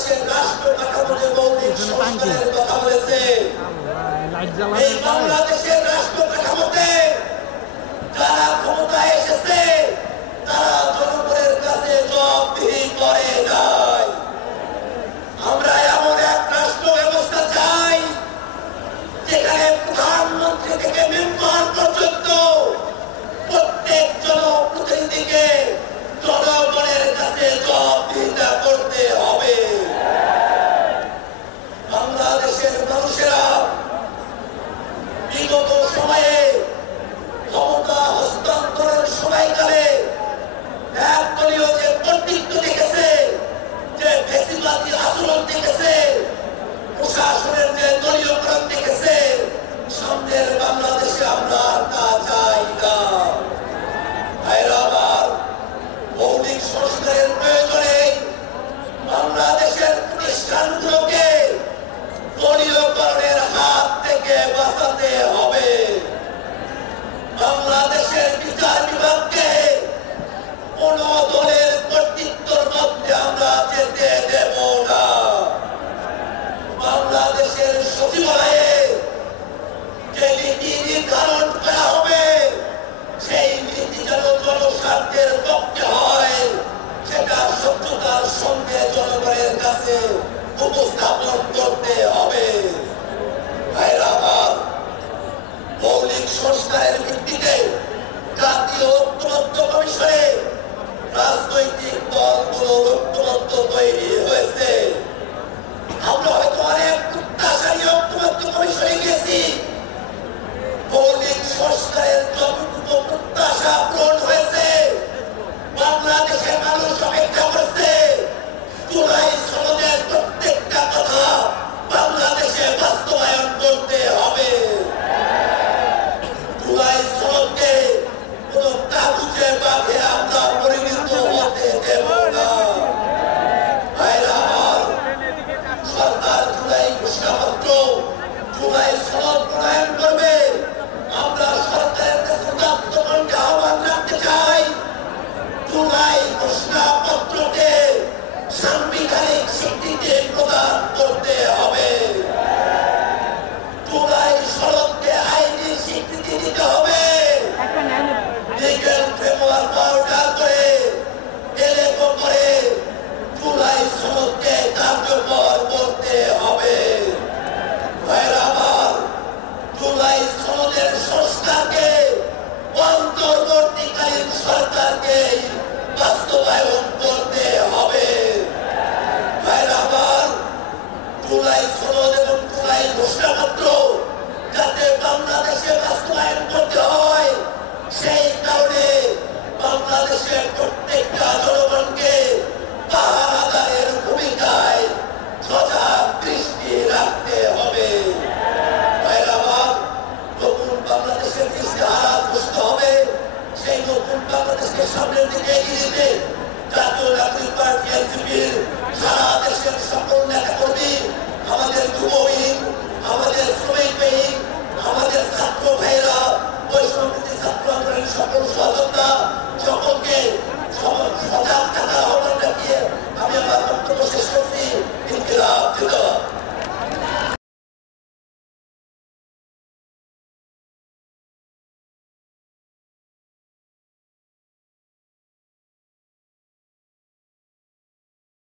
বাংলাদেশের রাষ্ট্র কাঠামোর মৌলিক সংস্কারের কথা বলেছে। এই বাংলাদেশের রাষ্ট্র কাঠামোতে যারা ক্ষমতায় এসেছে তারা জনগণের কাছে জবাবদিহি করে নাই। আমরা এমন এক রাষ্ট্র ব্যবস্থা চাই যেখানে প্রধানমন্ত্রী থেকে মেম্বার পর্যন্ত প্রত্যেক জনপ্রতিনিধিকে জনগণের কাছে জবাবদিহিতা করতে হবে। বাংলাদেশের মানুষেরা বিগত সময়ে ক্ষমতা হস্তান্তরের সময়কালে একদলীয় যে কর্তৃত্ব দেখেছে, যে বেশিরভাগী আচরণ দেখেছে, প্রশাসনের যে দলীয়করণ দেখেছে, সামনের বাংলাদেশে আমরা তা চাই না। হায়দ্রাবাদ মৌলিক সংস্কারের প্রয়োজনে বাংলাদেশের প্রতিষ্ঠানগুলোকে দলীয়করণের হাত থেকে বাঁচাতে হবে। বাংলাদেশের বিচার বিভাগকে কোন দলের কর্তৃত্বের মধ্যে আমরা যেতে দেব না। বাংলাদেশের সচিবালয়ে যে নীতি নির্ধারণ করা হবে সেই নীতি যেন জনস্বার্থের পক্ষে হয়, সেটা সত্যতার সঙ্গে জনগণের কাছে উপস্থাপন করতে হবে। হায়দ্রাবাদ মৌলিক সংস্কারের ভিত্তিতে জাতীয় ঐক্যমত্য কমিশনে রাজনৈতিক দলগুলোর ঐক্যমত্য তৈরি হয়েছে। আমরা হয়তো অনেক প্রত্যাশারী ঐক্যমত্য কমিশনে গিয়েছি। মৌলিক সংস্কারের যতটুকু প্রত্যাশা পূরণ হয়েছে, বাংলাদেশের মানুষ অপেক্ষা করছে জুলাই সনদের প্রত্যেকটা কথা বাংলাদেশে বাস্তবায়ন করতে হবে। জুলাই সনদকে কোন কাগজে বাঁধে আমরা পরিণত হতে দেব না। হায়দ্রাবাদ সরকার জুলাই ঘোষণাপত্র, জুলাই সনদ প্রণয়ন করবে। আমরা সরকারের কাছে দপ্তরকে আহ্বান রাখতে চাই, জুলাই ঘোষণাপত্রকে সাংবিধানিক স্বীকৃতি প্রদান করতে হবে। জুলাই সনদকে আইনি স্বীকৃতি দিতে হবে। লিগ্যাল ফ্রেমওয়ার্ক পাউডার করে এলেকো করে জুলাই সনদকে কার্যকর করতে হবে। হায়দ্রাবাদ জুলাই সনদের সংস্কারকে অন্তর্বর্তীকালীন সরকারকে বাস্তবায়ন করতে হবে। হায়দ্রাবাদ জুলাই সনদ এবং জুলাই ঘোষণাপত্র যাতে বাংলাদেশে বাস্তবায়ন করতে হয়, সেই কারণে বাংলাদেশের প্রত্যেকটা জনগণকে পাহারাদারের ভূমিকায় সজাগ দৃষ্টি রাখতে হবে। হায়দ্রাবাদ নতুন বাংলাদেশের দৃষ্টিহারা বুঝতে হবে। সেই নতুন বাংলাদেশকে সামনের দিকে এগিয়ে দিতে জাতীয় নাগরিক পার্টি এনসিপির সারা দেশের সকল নেতাকর্মী